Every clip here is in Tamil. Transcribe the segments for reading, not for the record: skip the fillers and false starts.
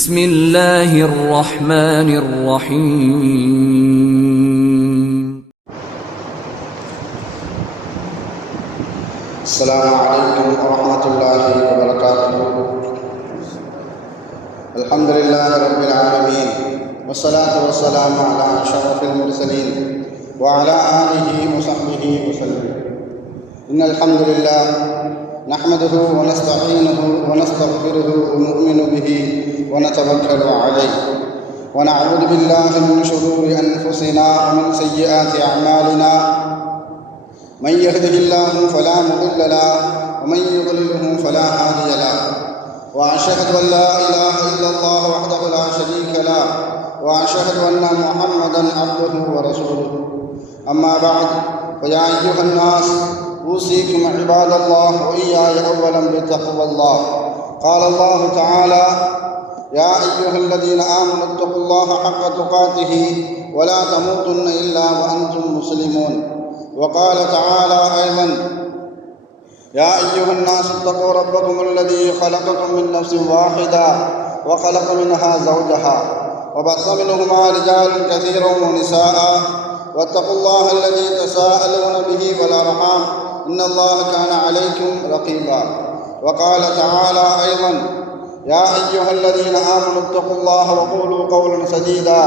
بسم الله الرحمن الرحيم. السلام عليكم ورحمة الله وبركاته. الحمد لله رب العالمين، والصلاة والسلام على أشرف المرسلين وعلى آله وصحبه وسلم. إن الحمد لله نحمده ونستعينه ونستغفره ونؤمن به ونتوكل عليه، ونعوذ بالله من شرور أنفسنا ومن سيئات أعمالنا. من يهده الله فلا مضل له ومن يضلله فلا هادي له، وأشهد أن لا إله إلا الله وحده لا شريك له، وأشهد أن محمدا عبده ورسوله. أما بعد، فيا أيها الناس أوصيكم عباد الله وإياي أولا بتقوى الله. قال الله تعالى: يا أيها الذين آمنوا اتقوا الله حق تقاته ولا تموتن إلا وأنتم مسلمون. وقال تعالى أيضا: يا أيها الناس اتقوا ربكم الذي خلقكم من نفس واحدة وخلق منها زوجها وبث منهما رجالا كثيرا ونساء، واتقوا الله الذي تساءلون به والأرحام إن الله كان عليكم رقيبا. وقال تعالى أيضا: يا أيها الذين آمنوا اتقوا الله وقولوا قولا سديدا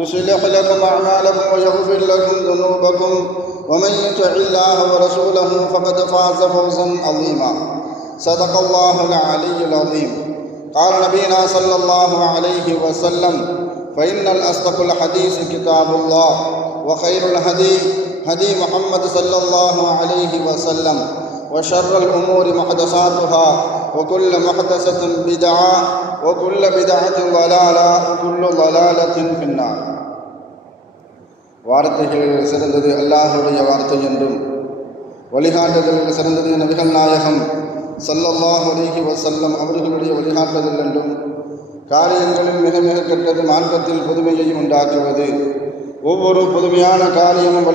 يصلح لكم أعمالكم ويغفر لكم ذنوبكم، ومن يطع الله ورسوله فقد فاز فوزا عظيما. صدق الله العلي العظيم. قال نبينا صلى الله عليه وسلم: فإن الأصدق الحديث كتاب الله، وخير الهدي هدي محمد صلى الله عليه وسلم، وشر الأمور محدثاتها، وكل محدثة بدعة، وكل بدعة ضلالة، وكل ضلالة في النار. வார்த்தைகளில் சிறந்தது அல்லாஹ்வுடைய வார்த்தை என்றும், வழிகாட்டுதலில் சிறந்தது நபிகள் நாயகம் ஸல்லல்லாஹு அலைஹி வஸல்லம் அவர்களுடைய வழிகாட்டுதல் என்றும், காரியங்களில் மிக மிக கெட்டது மார்க்கத்தில் புதுமையை உண்டாக்குவது. ஒவ்வொரு புதுமையான காரியமும்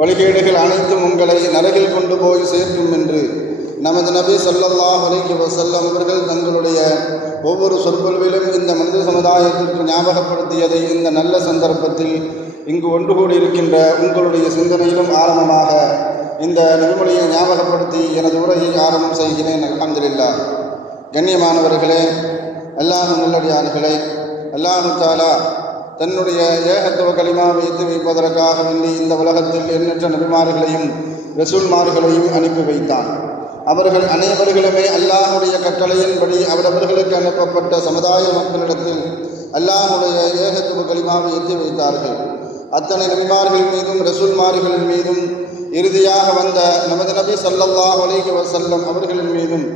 வழிகேடுகள் அனைத்தும் உங்களை நரகில் கொண்டு போய் சேர்க்கும் என்று நமது நபி ஸல்லல்லாஹு அலைஹி வஸல்லம் அவர்கள் தங்களுடைய ஒவ்வொரு சொற்பொழிவிலும் இந்த மனித சமுதாயத்திற்கு ஞாபகப்படுத்தியதை இந்த நல்ல சந்தர்ப்பத்தில் இங்கு ஒன்று கூடியிருக்கின்ற உங்களுடைய சிந்தனையிலும் ஆரம்பமாக இந்த நபிமொழியை ஞாபகப்படுத்தி எனது உரையை ஆரம்பம் செய்கிறேன். அல்ஹம்துலில்லாஹ். கண்ணியமானவர்களே, அல்லாஹ் நல்லடியார்களே, அல்லாஹு தஆலா தன்னுடைய ஏகத்துவ கலிமாவை எத்தி வைப்பதற்காக வேண்டி இந்த உலகத்தில் எண்ணற்ற நபிமார்களையும் ரசூல்மார்களையும் அனுப்பி வைத்தான். அவர்கள் அனைவர்களுமே அல்லாஹுடைய கட்டளையின்படி அவரவர்களுக்கு அனுப்பப்பட்ட சமுதாய மக்களிடத்தில் அல்லாஹுடைய ஏகத்துவ கலிமாவை எத்தி வைத்தார்கள். அத்தனை நபிமார்கள் மீதும் ரசூல்மார்களின் மீதும் இறுதியாக வந்த நமது நபி ஸல்லல்லாஹு அலைஹி வஸல்லம் அவர்களின் மீதும்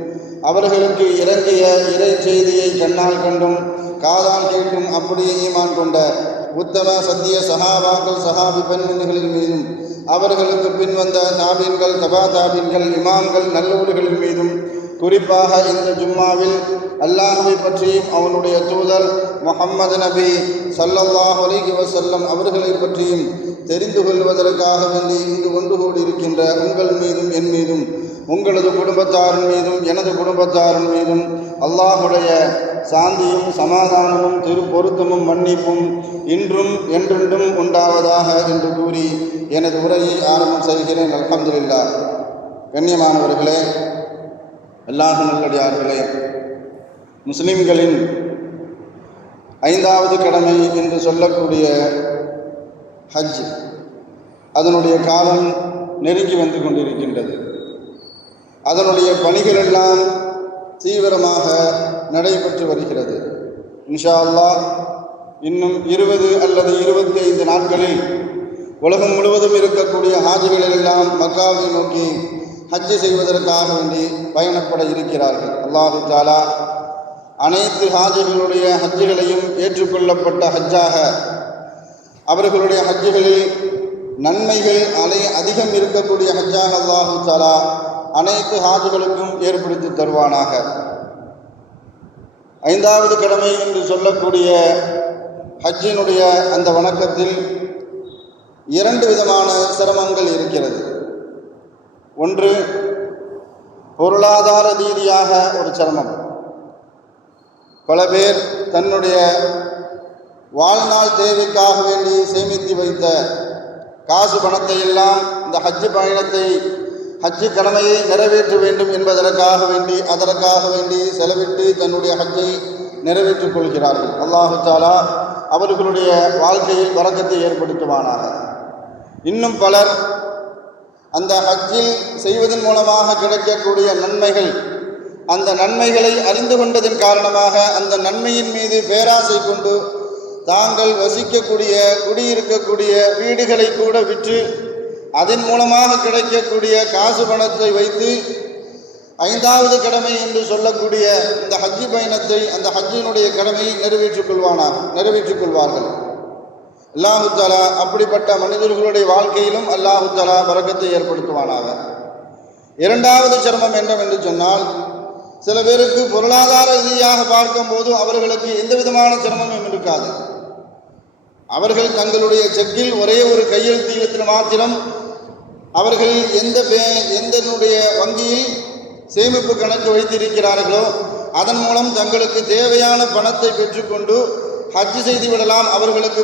அவர்களுக்கு இறங்கிய இறை செய்தியை கண்ணால் கண்டும் காதால் கேட்டும் அப்படியே ஈமான் கொண்ட உத்தம சத்திய சஹாபாக்கள் சஹாபி பெண்மணிகளின் மீதும் அவர்களுக்கு பின் வந்த தாபீன்கள் தபா தாபீன்கள் இமாம்கள் நல்லூர்களின் மீதும் குறிப்பாக இந்த ஜும்மாவில் அல்லாஹ்வை பற்றியும் அவனுடைய தூதர் முஹம்மது நபி ஸல்லல்லாஹு அலைஹி வஸல்லம் அவர்களை பற்றியும் தெரிந்து கொள்வதற்காக வேண்டி இங்கு ஒன்று கூடியிருக்கின்ற உங்கள் மீதும் என் மீதும் உங்களது குடும்பத்தாரின் மீதும் எனது குடும்பத்தாரின் மீதும் அல்லாஹுடைய சாந்தியும் சமாதானமும் திருப்பொருத்தமும் மன்னிப்பும் இன்றும் என்றென்றும் உண்டாவதாக என்று கூறி எனது உரையை ஆரம்பம் செய்கிறேன். அல்ஹம்துலில்லாஹ். கண்ணியமானவர்களே, அல்லாஹ் நல்லடியார்களே, முஸ்லிம்களின் 5வது கடமை என்று சொல்லக்கூடிய ஹஜ், அதனுடைய காலம் நெருங்கி வந்து கொண்டிருக்கின்றது. அதனுடைய பணிகள் எல்லாம் தீவிரமாக நடைபெற்று வருகிறது. இன்ஷா அல்லாஹ் இன்னும் 20 அல்லது 25 நாட்களில் உலகம் முழுவதும் இருக்கக்கூடிய ஹாஜிகள் எல்லாம் மக்காவை நோக்கி ஹஜ் செய்வதற்காக வேண்டி பயணப்பட இருக்கிறார்கள். அல்லாஹு தஆலா அனைத்து ஹாஜிகளுடைய ஹஜ்ஜுகளையும் ஏற்றுக்கொள்ளப்பட்ட ஹஜ்ஜாக, அவர்களுடைய ஹஜ்ஜுகளில் நன்மைகள் அதிகம் இருக்கக்கூடிய ஹஜ்ஜாக அல்லாஹு தஆலா அனைத்து ஹாஜிகளுக்கும் ஏற்படுத்தி தருவானாக. 5வது கடமை என்று சொல்லக்கூடிய ஹஜ்ஜினுடைய அந்த வணக்கத்தில் 2 விதமான சிரமங்கள் இருக்கிறது. ஒன்று பொருளாதார ரீதியாக ஒரு சிரமம், பல பேர் தன்னுடைய வாழ்நாள் தேவைக்காக வேண்டி சேமித்து வைத்த காசு பணத்தை எல்லாம் இந்த ஹஜ்ஜு பயணத்தை ஹஜ்ஜு கடமையை நிறைவேற்ற வேண்டும் என்பதற்காக வேண்டி செலவிட்டு தன்னுடைய ஹஜ்ஜை நிறைவேற்றிக் கொள்கிறார்கள். அல்லாஹு தஆலா அவர்களுடைய வாழ்க்கையில் பரக்கத்தை ஏற்படுத்துவானாக. இன்னும் பலர் அந்த ஹஜ்ஜில் செய்வதன் மூலமாக கிடைக்கக்கூடிய நன்மைகள், அந்த நன்மைகளை அறிந்து கொண்டதன் காரணமாக அந்த நன்மையின் மீது பேராசை கொண்டு தாங்கள் வசிக்கக்கூடிய குடியிருக்கக்கூடிய வீடுகளை கூட விற்று அதன் மூலமாக கிடைக்கக்கூடிய காசு பணத்தை வைத்து 5வது கடமை என்று சொல்லக்கூடிய இந்த ஹஜ்ஜி பயணத்தை, அந்த ஹஜ்ஜினுடைய கடமையை நிறைவேற்றிக் கொள்வார்கள். அல்லாஹு தஆலா அப்படிப்பட்ட மனிதர்களுடைய வாழ்க்கையிலும் அல்லாஹு தஆலா பரக்கத்தை ஏற்படுத்துவானாக. 2வது சிரமம் என்னவென்று சொன்னால், சில பேருக்கு பொருளாதார ரீதியாக பார்க்கும்போது அவர்களுக்கு எந்த விதமான சிரமமும் இருக்காது. அவர்கள் தங்களுடைய செக்கில் ஒரே ஒரு கையெழுத்தில் மாத்திரம் அவர்கள் எந்தனுடைய வங்கியில் சேமிப்பு கணக்கு வைத்திருக்கிறார்களோ அதன் மூலம் தங்களுக்கு தேவையான பணத்தை பெற்றுக்கொண்டு ஹஜ் செய்து விடலாம். அவர்களுக்கு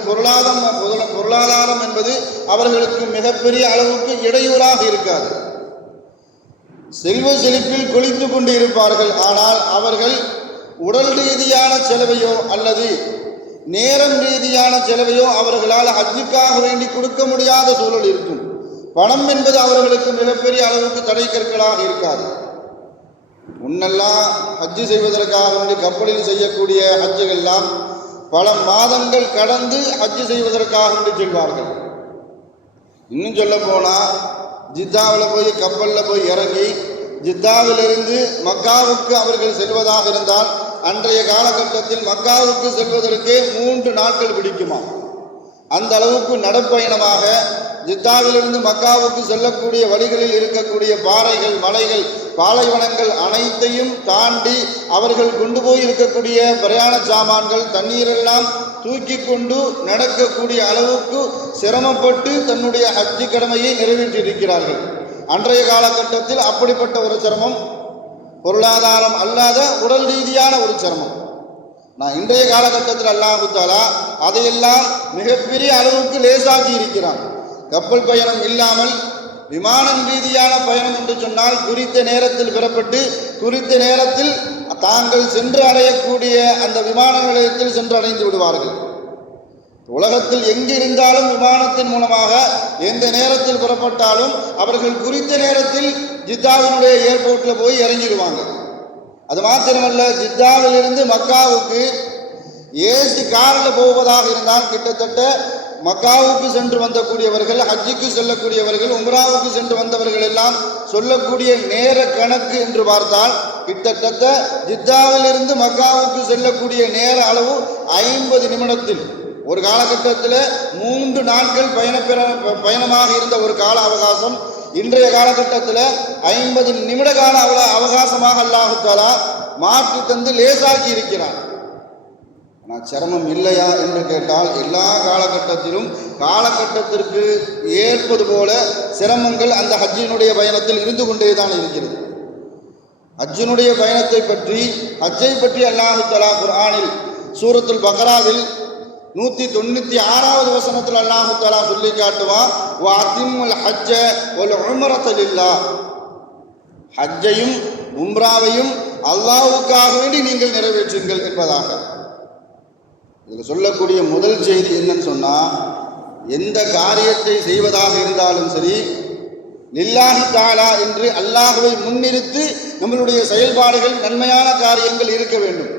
பொருளாதாரம் என்பது அவர்களுக்கு மிகப்பெரிய அளவுக்கு இடையூறாக இருக்காது. செல்வ செழிப்பில் கொளித்து கொண்டு இருப்பார்கள். ஆனால் அவர்கள் உடல் ரீதியான செலவையோ அல்லது நேரம் ரீதியான செலவையோ அவர்களால் ஹஜ்ஜுக்காக வேண்டி கொடுக்க முடியாத சூழல் இருக்கும். பணம் என்பது அவர்களுக்கு மிகப்பெரிய அளவுக்கு தடை கற்களாக இருக்காது. முன்னெல்லாம் ஹஜ்ஜு செய்வதற்காக வேண்டி கப்பலில் செய்யக்கூடிய ஹஜ்ஜுகள்லாம் பல மாதங்கள் கடந்து ஹஜ்ஜு செய்வதற்காக வேண்டி செல்வார்கள். இன்னும் சொல்ல போனால் ஜித்தாவில் போய் கப்பலில் போய் இறங்கி ஜித்தாவிலிருந்து மக்காவுக்கு அவர்கள் செல்வதாக இருந்தால் அன்றைய காலகட்டத்தில் மக்காவுக்கு செல்வதற்கே 3 நாட்கள் பிடிக்குமா. அந்த அளவுக்கு நடப்பயணமாக ஜித்தாவிலிருந்து மக்காவுக்கு செல்லக்கூடிய வழிகளில் இருக்கக்கூடிய பாறைகள், மலைகள், பாலைவனங்கள் அனைத்தையும் தாண்டி அவர்கள் கொண்டு போய் இருக்கக்கூடிய பிரயாண சாமான்கள், தண்ணீரெல்லாம் தூக்கி கொண்டு நடக்கக்கூடிய அளவுக்கு சிரமப்பட்டு தன்னுடைய ஹஜ்ஜு கடமையை நிறைவேற்றியிருக்கிறார்கள். அன்றைய காலகட்டத்தில் அப்படிப்பட்ட ஒரு சிரமம், பொருளாதாரம் அல்லாத உடல் ரீதியான ஒரு சிரமம். நான் இன்றைய காலகட்டத்தில் அல்லாஹு தஆலா அதையெல்லாம் மிகப்பெரிய அளவுக்கு லேசாக்கி இருக்கிறான். கப்பல் பயணம் இல்லாமல் விமானம் ரீதியான பயணம் என்று சொன்னால் குறித்த நேரத்தில் பெறப்பட்டு குறித்த நேரத்தில் தாங்கள் சென்று அடையக்கூடிய அந்த விமான நிலையத்தில் சென்று அடைந்து விடுவார்கள். உலகத்தில் எங்கு இருந்தாலும் விமானத்தின் மூலமாக எந்த நேரத்தில் புறப்பட்டாலும் அவர்கள் குறித்த நேரத்தில் ஜித்தாவினுடைய ஏர்போர்ட்டில் போய் இறங்கிடுவாங்க. அது மாத்திரமல்ல, ஜித்தாவிலிருந்து மக்காவுக்கு ஏசி காரில் போவதாக இருந்தால் கிட்டத்தட்ட மக்காவுக்கு சென்று வந்தக்கூடியவர்கள், ஹஜ்ஜுக்கு செல்லக்கூடியவர்கள், உம்ராவுக்கு சென்று வந்தவர்கள் எல்லாம் சொல்லக்கூடிய நேர கணக்கு என்று பார்த்தால் கிட்டத்தட்ட ஜித்தாவிலிருந்து மக்காவுக்கு செல்லக்கூடிய நேர அளவு 50 நிமிடத்தில். ஒரு காலகட்டத்தில் 3 நாட்கள் பயணமாக இருந்த ஒரு கால அவகாசம் இன்றைய காலகட்டத்தில் 50 நிமிட கால அவகாசமாக அல்லாஹு தஆலா மாற்றி தந்து லேசாக்கி இருக்கிறான். ஆனால் சிரமம் இல்லையா என்று கேட்டால் எல்லா காலகட்டத்திற்கு ஏற்பது போல சிரமங்கள் அந்த ஹஜ்ஜினுடைய பயணத்தில் இருந்து கொண்டே தான் இருக்கிறது. ஹஜ்ஜினுடைய பயணத்தை பற்றி, ஹஜ்ஜை பற்றி அல்லாஹு தஆலா குர்ஆனில் சூரத்துல் பக்ராவில் 196வது வசனத்தில் அல்லாஹு தஆலா சொல்லி காட்டுவான், வஅத்திமுல் ஹஜ்ஜ வல் உம்ரத லில்லாஹ். ஹஜ்ஜையும் உம்ராவையும் அல்லாஹ்வுக்காக வேண்டி நீங்கள் நிறைவேற்றுங்கள் என்பதாக. இதில் சொல்லக்கூடிய முதல் செய்தி என்னன்னு சொன்னால், எந்த காரியத்தை செய்வதாக இருந்தாலும் சரி லில்லாஹி தஆலா என்று அல்லாஹ்வை முன்னிறுத்தி நம்மளுடைய செயல்பாடுகள், நன்மையான காரியங்கள் இருக்க வேண்டும்.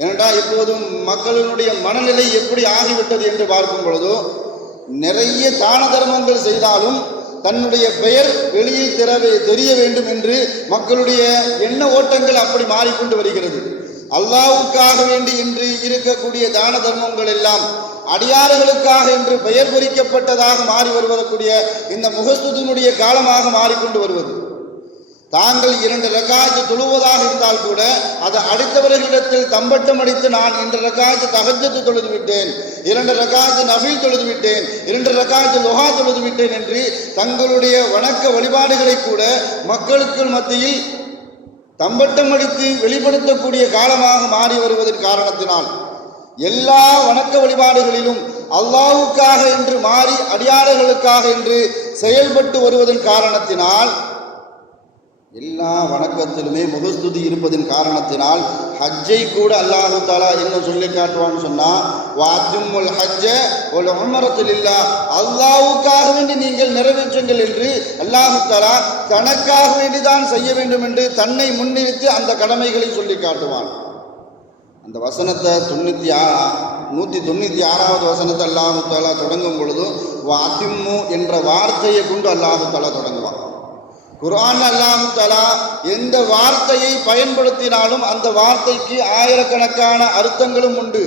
ஏனென்றால் இப்போதும் மக்களினுடைய மனநிலை எப்படி ஆகிவிட்டது என்று பார்க்கும் பொழுதோ, நிறைய தான தர்மங்கள் செய்தாலும் தன்னுடைய பெயர் வெளியில் தெரிய வேண்டும் என்று மக்களுடைய எண்ண ஓட்டங்கள் அப்படி மாறிக்கொண்டு வருகிறது. அல்லாஹ்வுக்காக வேண்டி இன்று இருக்கக்கூடிய தான தர்மங்கள் எல்லாம் அடியாறுகளுக்காக என்று பெயர் பொறிக்கப்பட்டதாக மாறி வருவதற்குரிய இந்த முகஸ்துதினுடைய காலமாக மாறிக்கொண்டு வருவது. தாங்கள் 2 ரக்காத்து தொழுவதாக இருந்தால் கூட அதை அடுத்தவர்களிடத்தில் தம்பட்டம் அடித்து, நான் 2 ரக்காத்து தஹஜ்ஜத் தொழுது விட்டேன், 2 ரக்காத்து நஃபில் தொழுது விட்டேன், 2 ரக்காத்து லுஹா தொழுது விட்டேன் என்று தங்களுடைய வணக்க வழிபாடுகளை கூட மக்களுக்கு மத்தியில் தம்பட்டம் அடித்து வெளிப்படுத்தக்கூடிய காலமாக மாறி வருவதன் காரணத்தினால் எல்லா வணக்க வழிபாடுகளிலும் அல்லாஹ்வுக்காக என்று மாறி அடியார்களுக்காக என்று செயல்பட்டு வருவதன் காரணத்தினால், எல்லா வணக்கத்திலுமே முகஸ்துதி இருப்பதன் காரணத்தினால் ஹஜ்ஜை கூட அல்லாஹு தாலா என்ன சொல்லி காட்டுவான்னு சொன்னா, வாஜும்முல் ஹஜ்ஜ வல் உம்ரத்து லில்லாஹ், அல்லாஹ்வுக்காக வேண்டி நீங்கள் நிறைவேற்றுங்கள் என்று அல்லாஹு தாலா தனக்காக வேண்டிதான் செய்ய வேண்டும் என்று தன்னை முன்னிறுத்தி அந்த கடமைகளை சொல்லி காட்டுவான். அந்த வசனத்தை 196வது வசனத்தை அல்லாஹு தாலா தொடங்கும் பொழுது வாத்திம்மு என்ற வார்த்தையை கொண்டு அல்லாஹு தாலா தொடங்குவான். குர்ஆன் அல்லாஹு தஆலா எந்த வார்த்தையை பயன்படுத்தினாலும் அந்த வார்த்தைக்கு ஆயிரக்கணக்கான அர்த்தங்களும் உண்டு,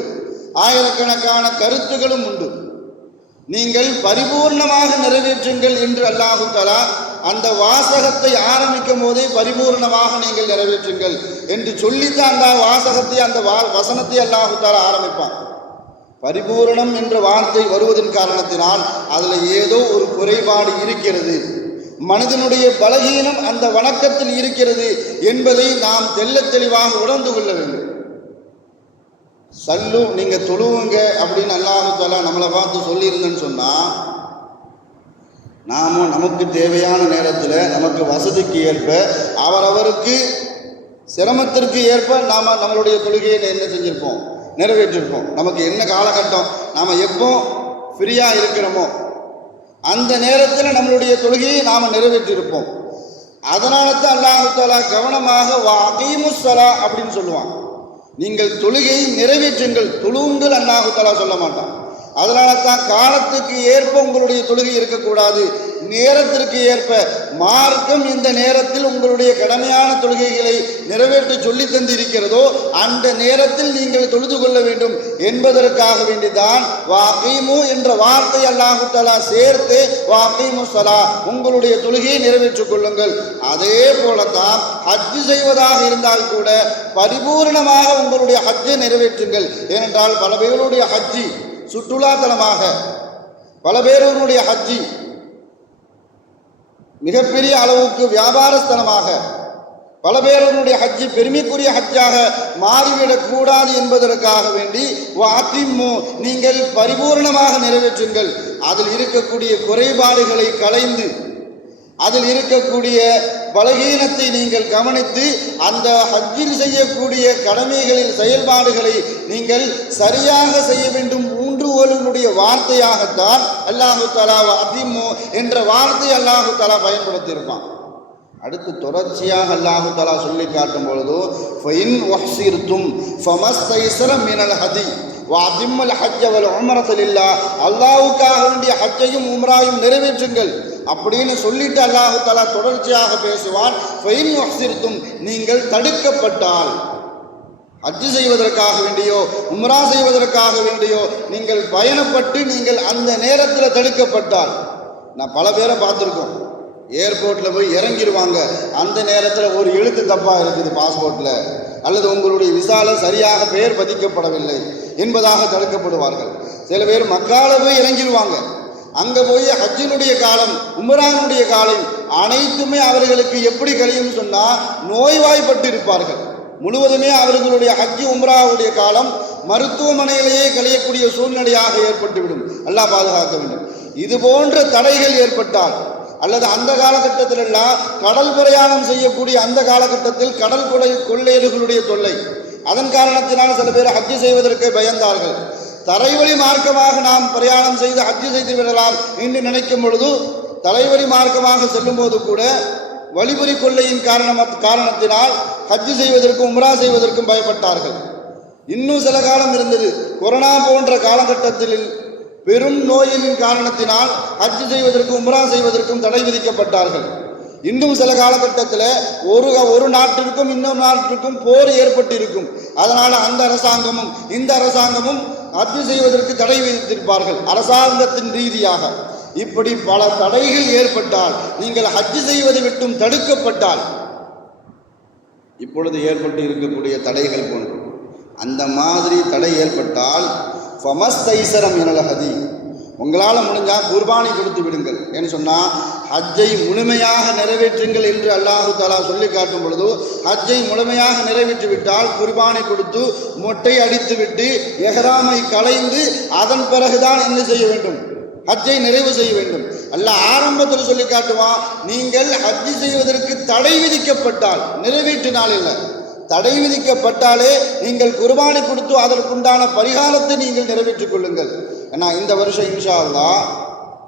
ஆயிரக்கணக்கான கருத்துகளும் உண்டு. நீங்கள் பரிபூர்ணமாக நிறைவேற்றுங்கள் என்று அல்லாஹு தஆலா அந்த வாசகத்தை ஆரம்பிக்கும் போதே பரிபூர்ணமாக நீங்கள் நிறைவேற்றுங்கள் என்று சொல்லித்தான் அந்த வாசகத்தை அந்த வசனத்தை அல்லாஹு தஆலா ஆரம்பிப்பான். பரிபூரணம் என்ற வார்த்தை வருவதன் காரணத்தினால் அதில் ஏதோ ஒரு குறைபாடு இருக்கிறது, மனிதனுடைய பலகீனம் அந்த வணக்கத்தில் இருக்கிறது என்பதை நாம் தெள்ளத் தெளிவாக உணர்ந்து கொள்ள வேண்டும். சல்லு, நீங்க தொழுவுங்க அப்படின்னு அல்லாஹ் தஆலா நம்மளை பார்த்து சொல்லியிருந்தேன்னு சொன்னா, நாமும் நமக்கு தேவையான நேரத்தில் நமக்கு வசதிக்கு ஏற்ப அவரவருக்கு சிரமத்திற்கு ஏற்ப நாம் நம்மளுடைய தொழுகையை என்ன செஞ்சிருப்போம், நிறைவேற்றிருப்போம். நமக்கு என்ன காலகட்டம் நாம் எப்போ ஃப்ரீயாக இருக்கிறோமோ அந்த நேரத்தில் நம்மளுடைய தொழுகையை நாம் நிறைவேற்றியிருப்போம். அதனால தான் அல்லாஹ் தஆலா கவனமாக வஅகீமுஸ் ஸலா அப்படின்னு சொல்லுவான். நீங்கள் தொழுகையை நிறைவேற்றுங்கள், தொழுவுங்கள் அல்லாஹ் தஆலா சொல்ல மாட்டான். அதனால தான் காலத்துக்கு ஏற்ப உங்களுடைய தொழுகை இருக்கக்கூடாது, நேரத்திற்கு ஏற்ப மார்க்கம் இந்த நேரத்தில் உங்களுடைய கடமையான தொழுகைகளை நிறைவேற்ற சொல்லி தந்திருக்கிறதோ அந்த நேரத்தில் நீங்கள் தொழுது கொள்ள வேண்டும் என்பதற்காக வேண்டிதான் வாகீமு என்ற வார்த்தை அல்லாஹ் தஆலா சேர்த்து வாகீமு ஸலா, உங்களுடைய தொழுகையை நிறைவேற்றிக் கொள்ளுங்கள். அதே போலத்தான் ஹஜ் செய்வதாக இருந்தால் கூட பரிபூர்ணமாக உங்களுடைய ஹஜ்ஜை நிறைவேற்றுங்கள். ஏனென்றால் பல பேருடைய ஹஜ்ஜி சுற்றுலாத்தலமாக, பல பேருடைய ஹஜ்ஜி மிகப்பெரிய அளவுக்கு வியாபார ஸ்தலமாக, பல பேருடைய ஹஜ்ஜி பெருமைக்குரிய ஹஜ்ஜாக மாறிவிடக் கூடாது என்பதற்காக வேண்டி வாத்திம்மு, நீங்கள் பரிபூர்ணமாக நிறைவேற்றுங்கள். அதில் இருக்கக்கூடிய குறைபாடுகளை களைந்து, அதில் இருக்கக்கூடிய பலகீனத்தை நீங்கள் கவனித்து அந்த ஹஜ்ஜில் செய்யக்கூடிய கடமைகளில் செயல்பாடுகளை நீங்கள் சரியாக செய்ய வேண்டும். ஊன்றுகோலினுடைய வார்த்தையாகத்தான் அல்லாஹு தஆலா வஅதிம்மு என்ற வார்த்தை அல்லாஹு தஆலா பயன்படுத்தியிருப்பான். அடுத்து தொடர்ச்சியாக அல்லாஹு தஆலா சொல்லி காட்டும் பொழுது ஃபஇன் வஹ்சிர்தும் ஃபமஸ்தைஸர மினல் ஹதி வஅதிம்முல் ஹஜ்ஜ வல் உம்ரத லில்லாஹ், அல்லாஹ்வுக்காக வேண்டிய ஹஜ்ஜையும் உம்ராவையும் நிறைவேற்றுங்கள் அப்படின்னு சொல்லிட்டு அல்லாஹு தஆலா தொடர்ச்சியாக பேசுவான். ஃபஇன் வஹ்சிர்தும், நீங்கள் தடுக்கப்பட்டால், ஹஜ் செய்வதற்காக வேண்டியோ உம்ரா செய்வதற்காக வேண்டியோ நீங்கள் பயணப்பட்டு நீங்கள் அந்த நேரத்தில் தடுக்கப்பட்டால், நான் பல பேரை பார்த்துருக்கோம், ஏர்போர்ட்டில் போய் இறங்கிடுவாங்க, அந்த நேரத்தில் ஒரு எழுத்து தப்பாக இருக்குது பாஸ்போர்ட்டில், அல்லது உங்களுடைய விசால சரியாக பெயர் பதிக்கப்படவில்லை என்பதாக தடுக்கப்படுவார்கள். சில பேர் மக்கால போய் இறங்கிடுவாங்க, அங்கே போய் ஹஜ்ஜினுடைய காலம் உம்ரானுடைய காலம் அனைத்துமே அவர்களுக்கு எப்படி கழியும் சொன்னால் நோய்வாய்ப்பட்டு இருப்பார்கள். முழுவதுமே அவர்களுடைய ஹஜ்ஜி உம்ராவுடைய காலம் மருத்துவமனையிலேயே கழியக்கூடிய சூழ்நிலையாக ஏற்பட்டுவிடும். அல்லாஹ் பாதுகாக்க வேண்டும். இது போன்ற தடைகள் ஏற்பட்டால், அல்லது அந்த காலகட்டத்தில் எல்லாம் கடல் பிரயாணம் செய்யக்கூடிய அந்த காலகட்டத்தில் கடல் கொள்ளையர்களுடைய தொல்லை, அதன் காரணத்தினால் சில பேர் ஹஜ்ஜி செய்வதற்கு பயந்தார்கள். தரைவழி மார்க்கமாக நாம் பிரயாணம் செய்து ஹஜ்ஜி செய்து விடலாம் என்று நினைக்கும் பொழுது தலைவழி மார்க்கமாக செல்லும் போது கூட வழிபறி கொள்ளையின் காரணத்தினால் ஹஜ்ஜி செய்வதற்கும் உம்ரா செய்வதற்கும் பயப்பட்டார்கள். இன்னும் சில காலம் இருந்தது, கொரோனா போன்ற காலகட்டத்தில் பெரும் நோயின் காரணத்தினால் ஹஜ்ஜி செய்வதற்கும் உம்ரா செய்வதற்கும் தடை விதிக்கப்பட்டார்கள். இன்னும் சில காலகட்டத்தில் ஒரு நாட்டிற்கும் இன்னொரு நாட்டிற்கும் போர் ஏற்பட்டிருக்கும். அதனால் அந்த அரசாங்கமும் இந்த அரசாங்கமும் ஹஜ்ஜி செய்வதற்கு தடை விதித்திருப்பார்கள் அரசாங்கத்தின் ரீதியாக. இப்படி பல தடைகள் ஏற்பட்டால், நீங்கள் ஹஜ்ஜி செய்வதை விட்டும் தடுக்கப்பட்டால், இப்பொழுது ஏற்பட்டு இருக்கக்கூடிய தடைகள் போன்று அந்த மாதிரி தடை ஏற்பட்டால் ஃபமஸ்தைஸர மினல் ஹதி, உங்களால் முடிஞ்சால் குர்பானி கொடுத்து விடுங்கள். ஏன்னு சொன்னால் ஹஜ்ஜை முழுமையாக நிறைவேற்றுங்கள் என்று அல்லாஹு தஆலா சொல்லி காட்டும் பொழுது, ஹஜ்ஜை முழுமையாக நிறைவேற்றிவிட்டால் குர்பானை கொடுத்து மொட்டை அடித்துவிட்டு எஹ்ராமை களைந்து அதன் பிறகுதான் என்ன செய்ய வேண்டும்? ஹஜ்ஜை நிறைவு செய்ய வேண்டும். அல்லாஹ் ஆரம்பத்தில் சொல்லி காட்டுவான், நீங்கள் ஹஜ்ஜி செய்வதற்கு தடை விதிக்கப்பட்டால், நிறைவேற்றினால் இல்லை, தடை விதிக்கப்பட்டாலே நீங்கள் குர்பானை கொடுத்து அதற்குண்டான பரிகாரத்தை நீங்கள் நிறைவேற்றிக் கொள்ளுங்கள். ஏன்னா இந்த வருஷம் இன்ஷா அல்லாஹ்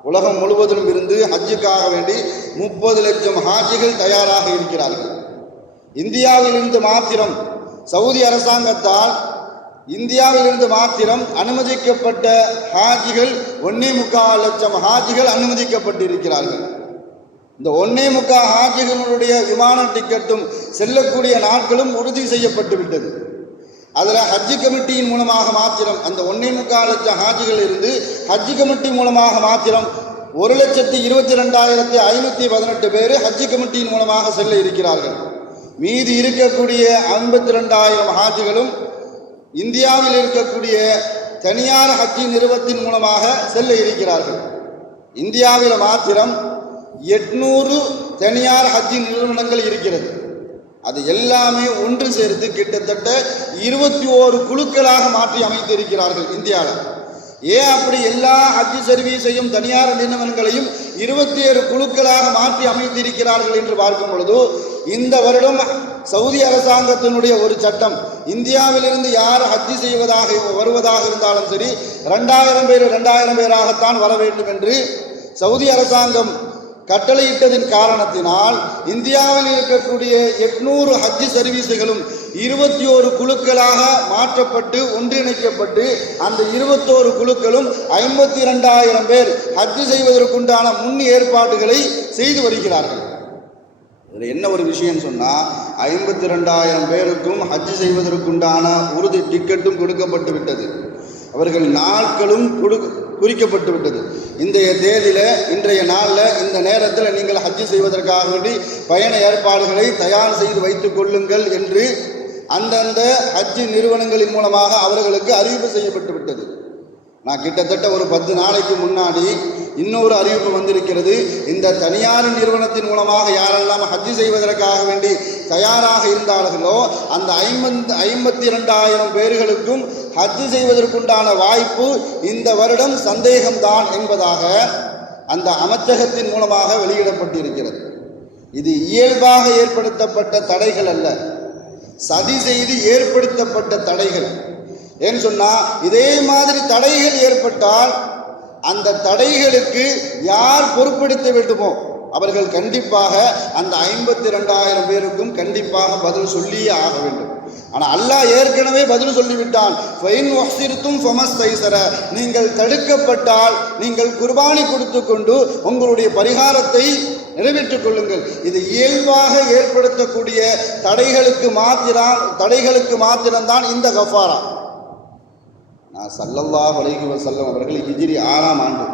உலகம் முழுவதிலும் இருந்து ஹஜ்ஜுக்காக வேண்டி 30 லட்சம் ஹாஜிகள் தயாராக இருக்கிறார்கள். இந்தியாவிலிருந்து மாத்திரம் சவுதி அரசாங்கத்தால் இந்தியாவிலிருந்து மாத்திரம் அனுமதிக்கப்பட்ட ஹாஜிகள் 1.25 லட்சம் ஹாஜிகள் அனுமதிக்கப்பட்டிருக்கிறார்கள். இந்த 1.25 ஹாஜிகளுடைய விமான டிக்கெட்டும் செல்லக்கூடிய நாட்களும் உறுதி செய்யப்பட்டு விட்டது. அதில் ஹஜ்ஜு கமிட்டியின் மூலமாக மாத்திரம் அந்த 1.25 லட்சம் ஹாஜிகள் இருந்து ஹஜ்ஜு கமிட்டி மூலமாக மாத்திரம் 1,22,518 பேர் ஹஜ்ஜு கமிட்டியின் மூலமாக செல்ல இருக்கிறார்கள். மீதி இருக்கக்கூடிய 52,000 ஹாஜிகளும் இந்தியாவில் இருக்கக்கூடிய தனியார் ஹஜ்ஜி நிறுவனத்தின் மூலமாக செல்ல இருக்கிறார்கள். இந்தியாவில் மாத்திரம் 800 தனியார் ஹஜ்ஜி நிறுவனங்கள் இருக்கிறது. அது எல்லாமே ஒன்று சேர்த்து கிட்டத்தட்ட 21 குழுக்களாக மாற்றி அமைத்திருக்கிறார்கள் இந்தியாவில். ஏன் அப்படி எல்லா ஹஜ்ஜி சர்வீஸையும் தனியார் நிறுவனங்களையும் 27 குழுக்களாக மாற்றி அமைத்திருக்கிறார்கள் என்று பார்க்கும் பொழுது, இந்த வருடம் சவுதி அரசாங்கத்தினுடைய ஒரு சட்டம், இந்தியாவிலிருந்து யார் ஹஜ்ஜி செய்வதாக வருவதாக இருந்தாலும் சரி 2000 பேராகத்தான் வர வேண்டும் என்று சவுதி அரசாங்கம் கட்டளையிட்டதின் காரணத்தினால் இந்தியாவில் இருக்கக்கூடிய 800 ஹஜ்ஜி சர்வீஸுகளும் 21 குழுக்களாக மாற்றப்பட்டு ஒன்றிணைக்கப்பட்டு அந்த 21 குழுக்களும் 52,000 பேர் ஹஜ்ஜி செய்வதற்குண்டான முன் ஏற்பாடுகளை செய்து வருகிறார்கள். இதில் என்ன ஒரு விஷயம் சொன்னால், 52,000 பேருக்கும் ஹஜ்ஜி செய்வதற்குண்டான உறுதி டிக்கெட்டும் கொடுக்கப்பட்டு விட்டது. அவர்கள் நாட்களும் குறிக்கப்பட்டு விட்டது. இன்றைய தேதியில், இன்றைய நாளில், இந்த நேரத்தில் நீங்கள் ஹஜ்ஜி செய்வதற்காக வேண்டி பயண ஏற்பாடுகளை தயார் செய்து வைத்துக் கொள்ளுங்கள் என்று அந்தந்த ஹஜ்ஜி நிறுவனங்களின் மூலமாக அவர்களுக்கு அறிவிப்பு செய்யப்பட்டு விட்டது. நான் கிட்டத்தட்ட ஒரு 10 நாளைக்கு முன்னாடி இன்னொரு அறிவிப்பு வந்திருக்கிறது. இந்த தனியார் நிறுவனத்தின் மூலமாக யாரெல்லாம் ஹஜ்ஜி செய்வதற்காக வேண்டி தயாராக இருந்தார்களோ அந்த 52,000 பேர்களுக்கும் ஹஜ்ஜி செய்வதற்குண்டான வாய்ப்பு இந்த வருடம் சந்தேகம்தான் என்பதாக அந்த அமைச்சகத்தின் மூலமாக வெளியிடப்பட்டிருக்கிறது. இது இயல்பாக ஏற்படுத்தப்பட்ட தடைகள் அல்ல, சதி செய்து ஏற்படுத்தப்பட்ட தடைகள். ஏன்னு சொன்னால், இதே மாதிரி தடைகள் ஏற்பட்டால் அந்த தடைகளுக்கு யார் பொறுப்பெடுக்க வேண்டுமோ அவர்கள் கண்டிப்பாக அந்த 52,000 பேருக்கும் கண்டிப்பாக பதில் சொல்லியே ஆக வேண்டும். ஆனால் அல்லாஹ் ஏற்கனவே பதில் சொல்லிவிட்டான். நீங்கள் தடுக்கப்பட்டால் நீங்கள் குர்பானி கொடுத்து கொண்டு உங்களுடைய பரிகாரத்தை நிறைவேற்றிக் கொள்ளுங்கள். இது இயல்பாக ஏற்படுத்தக்கூடிய தடைகளுக்கு மாத்திரம்தான் இந்த கஃபாரா. நான் ஸல்லல்லாஹு அலைஹி வஸல்லம் அவர்கள் ஹிஜ்ரி 6ஆம் ஆண்டு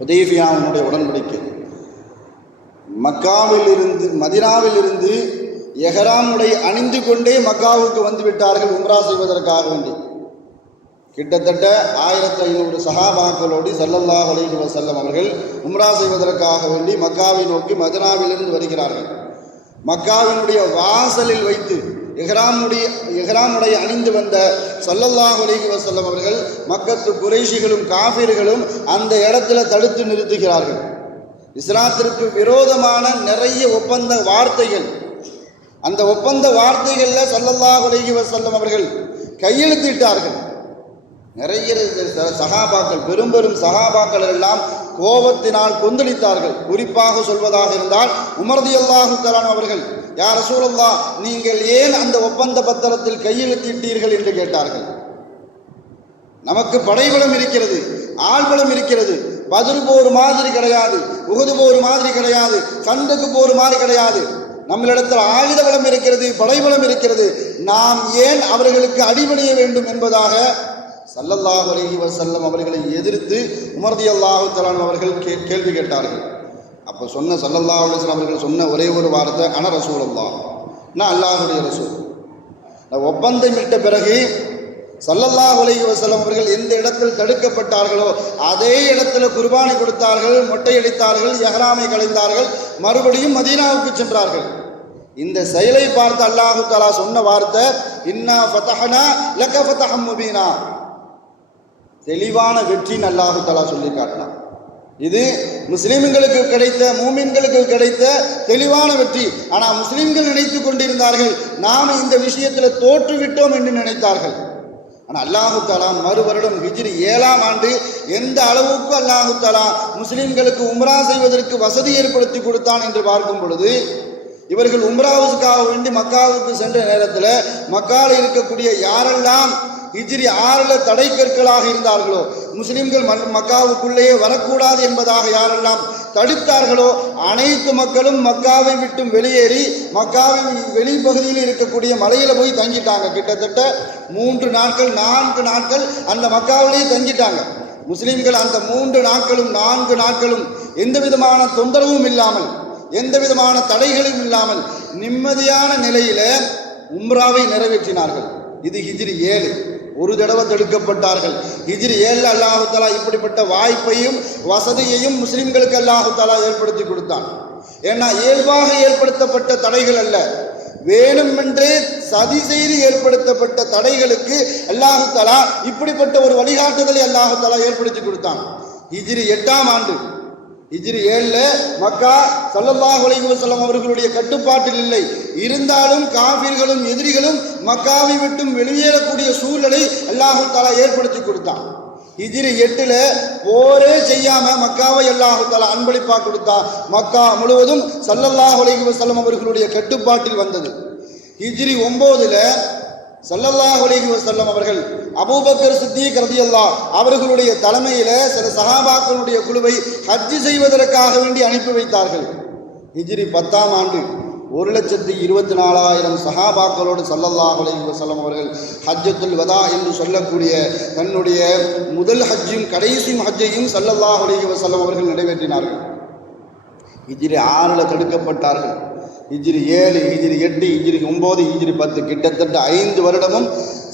ஹுதைபியாவினுடைய உடன்படிக்கை மதீனாவிலிருந்து எஹ்ராமுடை அணிந்து கொண்டே மக்காவுக்கு வந்து விட்டார்கள் உம்ரா செய்வதற்காக வேண்டி. கிட்டத்தட்ட 1500 சஹாபாக்களோடு ஸல்லல்லாஹு அலைஹி வஸல்லம் அவர்கள் உம்ரா செய்வதற்காக வேண்டி மக்காவை நோக்கி மதீனாவிலிருந்து வருகிறார்கள். மக்காவினுடைய வாசலில் வைத்து எஹ்ராமுடைய அணிந்து வந்த ஸல்லல்லாஹு அலைஹி வஸல்லம் அவர்கள் மக்கத்து குறைஷிகளும் காஃபிர்களும் அந்த இடத்துல தடுத்து நிறுத்துகிறார்கள். இஸ்லாத்திற்கு விரோதமான நிறைய ஒப்பந்த வார்த்தைகள், அந்த ஒப்பந்த வார்த்தைகளில் ஸல்லல்லாஹு அலைஹி வஸல்லம் அவர்கள் கையெழுத்திட்டார்கள். நிறைய சஹாபாக்கள், பெரும் சஹாபாக்கள் எல்லாம் கோபத்தினால் கொந்தளித்தார்கள். குறிப்பாக சொல்வதாக இருந்தால் உமர் ரலியல்லாஹு தஆலா அவர்கள், யா ரசூலல்லாஹ், நீங்கள் ஏன் அந்த ஒப்பந்த பத்திரத்தில் கையெழுத்திட்டீர்கள் என்று கேட்டார்கள். நமக்கு படைபலம் இருக்கிறது, ஆள்பலம் இருக்கிறது. பத்ர் போர் மாதிரி கிடையாது, உஹது போர் மாதிரி கிடையாது, கண்டக்கு போர் மாதிரி கிடையாது. நம்மளிடத்தில் ஆயுத பலம் இருக்கிறது, படைபலம் இருக்கிறது. நாம் ஏன் அவர்களுக்கு அடிபணிய வேண்டும் என்பதாக ஸல்லல்லாஹு அலைஹி வஸல்லம் அவர்களை எதிர்த்து உமர் ரலியல்லாஹு தஆலா அவர்கள் கேள்வி கேட்டார்கள். அப்போ சொன்ன ஸல்லல்லாஹு அலைஹி வஸல்லம் அவர்கள் சொன்ன ஒரே ஒரு வார்த்தை, அன ரசூலுல்லாஹ், நான் அல்லாஹ்வுடைய ரசூல். ஒப்பந்தமிட்ட பிறகு ஸல்லல்லாஹு அலைஹி வஸல்லம் அவர்கள் எந்த இடத்தில் தடுக்கப்பட்டார்களோ அதே இடத்துல குர்பானி கொடுத்தார்கள், மொட்டையடித்தார்கள், இஹ்ராமை களைந்தார்கள், மறுபடியும் மதீனாவுக்கு சென்றார்கள். இந்த செயலை பார்த்து அல்லாஹு தஆலா சொன்ன வார்த்தை இன்னா ஃபதஹனா லக ஃபதஹம் முபீனா, தெளிவான வெற்றின்னு அல்லாஹு தஆலா சொல்லி காட்டினான். இது முஸ்லிம்களுக்கு கிடைத்த, மூமின்களுக்கு கிடைத்த தெளிவான வெற்றி. ஆனால் முஸ்லிம்கள் நினைத்து கொண்டிருந்தார்கள் நாம் இந்த விஷயத்தில் தோற்றுவிட்டோம் என்று நினைத்தார்கள். ஆனால் அல்லாஹு தஆலா மறு வருடம் ஹிஜ்ரி 7ஆம் ஆண்டு எந்த அளவுக்கு அல்லாஹு தஆலா முஸ்லிம்களுக்கு உம்ரா செய்வதற்கு வசதி ஏற்படுத்தி கொடுத்தான் என்று பார்க்கும் பொழுது, இவர்கள் உம்ராவுக்காக வேண்டி மக்காவுக்கு சென்ற நேரத்தில் மக்காவில் இருக்கக்கூடிய யாரெல்லாம் ஹிஜ்ரி 6ல் தடை கற்களாக இருந்தார்களோ, முஸ்லிம்கள் மக்காவுக்குள்ளேயே வரக்கூடாது என்பதாக யாரெல்லாம் தடுத்தார்களோ அனைத்து மக்களும் மக்காவை விட்டு வெளியேறி மக்காவின் வெளிப்பகுதியில் இருக்கக்கூடிய மலையில் போய் தங்கிட்டாங்க. கிட்டத்தட்ட 3 நாட்கள் 4 நாட்கள் அந்த மக்காவிலேயே தங்கிட்டாங்க. முஸ்லிம்கள் அந்த 3 நாட்களும் 4 நாட்களும் எந்த விதமான தொந்தரவும் இல்லாமல், எந்த விதமான தடைகளும் இல்லாமல் நிம்மதியான நிலையில உம்ராவை நிறைவேற்றினார்கள். இது ஹிஜ்ரி 7. ஒரு தடவை தடுக்கப்பட்டார்கள். ஹிஜ்ரி 7 அல்லாஹு தஆலா இப்படிப்பட்ட வாய்ப்பையும் வசதியையும் முஸ்லிம்களுக்கு அல்லாஹு தஆலா ஏற்படுத்தி கொடுத்தான். ஏன்னா இயல்பாக ஏற்படுத்தப்பட்ட தடைகள் அல்ல, வேணுமென்றே சதி செய்து ஏற்படுத்தப்பட்ட தடைகளுக்கு அல்லாஹு தஆலா இப்படிப்பட்ட ஒரு வழிகாட்டுதலை அல்லாஹு தஆலா ஏற்படுத்தி கொடுத்தான். ஹிஜ்ரி 8ஆம் ஆண்டு, ஹிஜ்ரி 7ல் மக்கா ஸல்லல்லாஹு அலைஹி வஸல்லம் அவர்களுடைய கட்டுப்பாட்டில் இல்லை. இருந்தாலும் காஃபிர்களும் எதிரிகளும் மக்காவை விட்டும் வெளியேறக்கூடிய சூழலை அல்லாஹு தஆலா ஏற்படுத்தி கொடுத்தான். ஹிஜ்ரி 8ல் போரே செய்யாம மக்காவை அல்லாஹு தஆலா அன்பளிப்பா கொடுத்தா. மக்கா முழுவதும் ஸல்லல்லாஹு அலைஹி வஸல்லம் அவர்களுடைய கட்டுப்பாட்டில் வந்தது. ஹிஜ்ரி 9ல் ஸல்லல்லாஹு அலைஹி வஸல்லம் அவர்கள் அபூபக்கர் சித்தீக் ரலியல்லாஹு அவர்களுடைய தலைமையில் சில சஹாபாக்களுடைய குழுவை ஹஜ் செய்வதற்காக வேண்டி அனுப்பி வைத்தார்கள். ஹிஜ்ரி 10ஆம் ஆண்டு 1,24,000 சஹாபாக்களோடு ஸல்லல்லாஹு அலைஹி வஸல்லம் அவர்கள் ஹஜ்ஜத்துல் வதா என்று சொல்லக்கூடிய தன்னுடைய முதல் ஹஜ்ஜும் கடைசி ஹஜ்ஜையும் ஸல்லல்லாஹு அலைஹி வஸல்லம் அவர்கள் நிறைவேற்றினார்கள். ஹிஜ்ரி 6ல் தடுக்கப்பட்டார்கள். ஹிஜ்ரி 7, ஹிஜ்ரி 8, ஹிஜ்ரி 9, ஹிஜ்ரி 10 கிட்டத்தட்ட 5 வருடமும்